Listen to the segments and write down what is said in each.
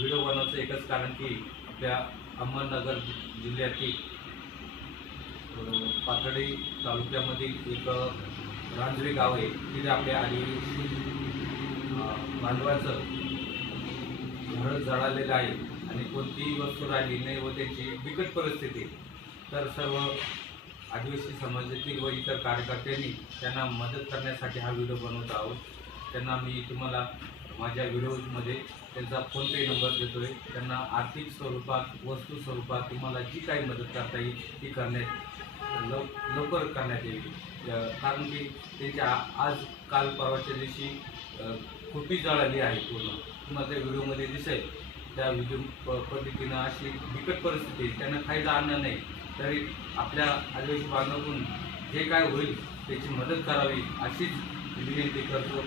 Video बनवायचं एकच कारण की आपल्या अहमदनगर जिल्ह्यातील अं, पाथर्डी तालुक्यामधील एक अं, गाव आहे. तिथे आपल्या आदिवासी बांधवाचं घर जळालेलं आहे आणि कोणतीही वस्तू राहिली नाही व त्याची बिकट परिस्थिती तर सर्व आदिवासी समाजातील व इतर कार्यकर्त्यांनी त्यांना मदत करण्यासाठी हा व्हिडिओ बनवत आहोत. त्यांना मी तुम्हाला माझ्या व्हिडिओमध्ये त्यांचा फोनपे नंबर देतोय. त्यांना आर्थिक स्वरूपात वस्तू स्वरूपात तुम्हाला जी काही मदत करता येईल ती करण्यात लव लवकर करण्यात येईल. कारण की त्यांच्या आज काल परवाच्या दिवशी अ, जळाली आहे पूर्ण. तुम्हाला त्या व्हिडिओमध्ये दिसेल. त्या व्हिडिओ प- पद्धतीनं अशी बिकट परिस्थिती आहे. त्यांना खायला आणणार नाही. तरी आपल्या आदिवासी बांधवातून जे काय होईल त्याची मदत करावी अशीच विनंती करतो.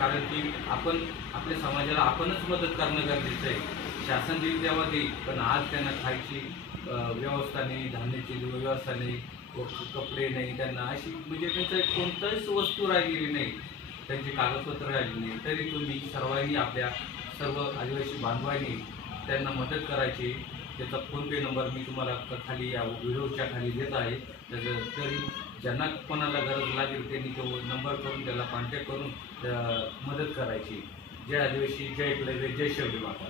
कारण की आपण आपल्या समाजाला आपणच मदत करणं गरजेचं आहे. शासन देईल तेव्हा देईल पण आज त्यांना खायची व्यवस्था नाही धान्याची व्यवस्था नाही कपडे नाही त्यांना अशी म्हणजे त्यांचं कोणतंच वस्तू राहिलेली नाही. त्यांची कागदपत्र राहिली नाही. तरी तुम्ही सर्वांनी आपल्या सर्व आदिवासी बांधवांनी त्यांना मदत करायची. त्याचा फोनपे नंबर मी तुम्हाला खाली या व्हिडिओच्या खाली देत आहे. त्याचं तरी ज्यांना कोणाला गरज लागेल त्यांनी तो नंबर करून त्याला कॉन्टॅक्ट करून मदत करायची. जय आदिवासी जय एकलव्य जय शेवटी माता